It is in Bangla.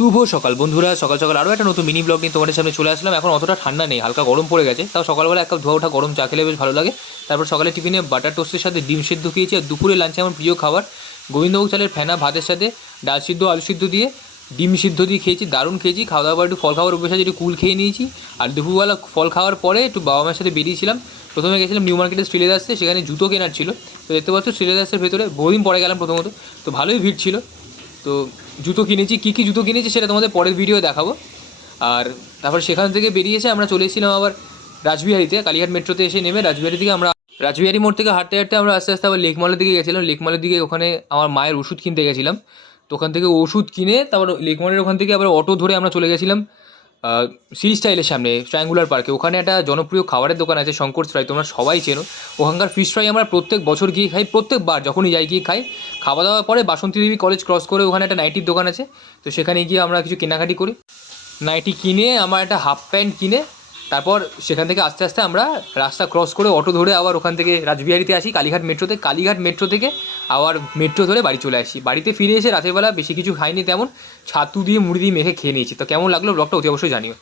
শুভ সকাল বন্ধুরা, সকাল সকাল আরও একটা নতুন মিনি ব্লগ নিয়ে তোমাদের সামনে চলে আসলাম। এখন অতটা ঠান্ডা নেই, হালকা গরম পড়ে গেছে, তাও সকালবেলা এক কাপ ধোয়া ওঠা গরম চা খেলে বেশ ভালো লাগে। তারপর সকালে টিফিনে বাটার টোস্টের সাথে ডিম সিদ্ধ খেয়েছি। আর দুপুরে লাঞ্চে আমার প্রিয় খাবার গোবিন্দভোগ চালের ফেনা ভাতের সাথে ডাল সিদ্ধ আলু সিদ্ধ দিয়ে ডিম সিদ্ধ দিয়ে খেয়েছি, দারুণ খেয়েছি। খাওয়া দাওয়ার একটু ফল খাওয়ার অভ্যাস আছে, একটু কুল খেয়ে নিয়েছি। আর দুপুরবেলা ফল খাওয়ার পরে একটু বাবা মায়ের সাথে বেরিয়েছিলাম। প্রথমে গেছিলাম নিউ মার্কেটের শ্রীলেদার্সে, সেখানে জুতো কেনার ছিল। তো দেখতে পাচ্ছ শ্রীলেদার্সের ভেতরে বহুদিন পরে গেলাম প্রথমত, তো ভালোই ভিড় ছিল। তো জুতো কিনেছি, কী কী জুতো কিনেছি সেটা তোমাদের পরের ভিডিও দেখাবো। আর তারপর সেখান থেকে বেরিয়ে এসে আমরা চলে এসেছিলাম আবার রাসবিহারিতে। কালীঘাট মেট্রোতে এসে নেমে রাসবিহারি থেকে আমরা রাসবিহারি মোড় থেকে হাঁটতে হাঁটতে আমরা আস্তে আস্তে আবার লেকমলের দিকে গেছিলাম। লেকমলের দিকে ওখানে আমার মায়ের ওষুধ কিনতে গেছিলাম। তো ওখান থেকে ওষুধ কিনে তারপর লেকমলের ওখান থেকে আবার অটো ধরে আমরা চলে গেছিলাম সিরি স্টাইলের সামনে ট্রায়াঙ্গুলার পার্কে। ওখানে একটা জনপ্রিয় খাবারের দোকান আছে শঙ্কর ফ্রাই, তোমরা সবাই চেনো। ওখানকার ফিশ ফ্রাই আমরা প্রত্যেক বছর গিয়ে খাই, প্রত্যেকবার যখনই যাই গিয়ে খাই। খাওয়া দাওয়ার পরে বাসন্তী দেবী কলেজ ক্রস করে ওখানে একটা নাইটির দোকান আছে, তো সেখানে গিয়ে আমরা কিছু কেনাকাটি করি। নাইটি কিনে আমার একটা হাফ প্যান্ট কিনে তারপর সেখান থেকে আস্তে আস্তে আমরা রাস্তা ক্রস করে অটো ধরে আবার ওখান থেকে রাসবিহারিতে আসি কালীঘাট মেট্রোতে। কালীঘাট মেট্রো থেকে আবার মেট্রো ধরে বাড়ি চলে আসি। বাড়িতে ফিরে এসে রাতের বেলা বেশি কিছু খাইনি তেমন, ছাতু দিয়ে মুড়ি দিয়ে মেখে খেয়ে নিয়েছি। তো কেমন লাগলো ব্লগটা অতি অবশ্যই জানিও।